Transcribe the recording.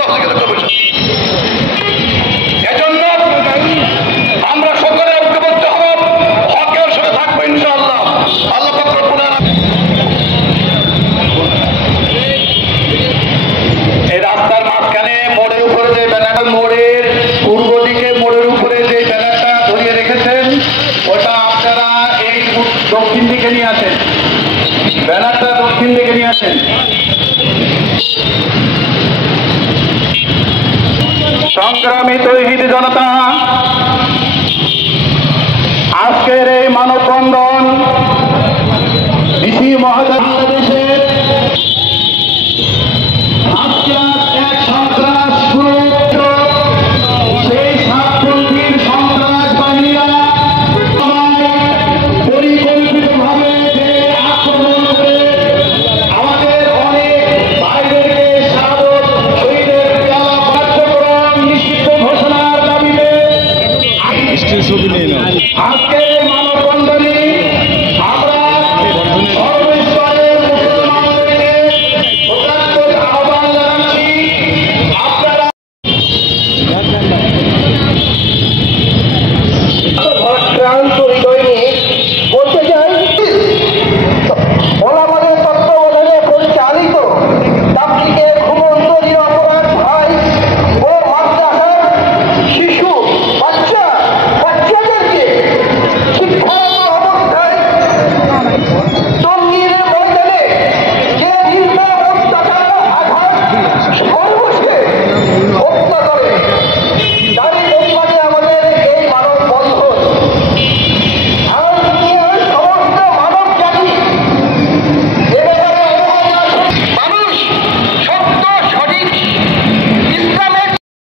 সহযোগিতা করবো। এজন্য আমরা সকলে ঐক্যবদ্ধ হব, হকের সাথে থাকবো ইনশাআল্লাহ। আল্লাহ পাক রব্বুল আলামিন এই রাস্তার মাঝখানে মোড়ের উপরে যে ব্যানারটা, মোড়ের পূর্ব দিকে মোড়ের উপরে যে ব্যানারটা ধরিয়ে রেখেছেন, ওটা আপনারা এই দক্ষিণ দিকে নিয়ে আসেন। ব্যানারটা দক্ষিণ দিকে নিয়ে আসেন। সংগ্রামী তৌহিদি জনতা, আজকের এই মানববন্ধন ডিসি মহোদয়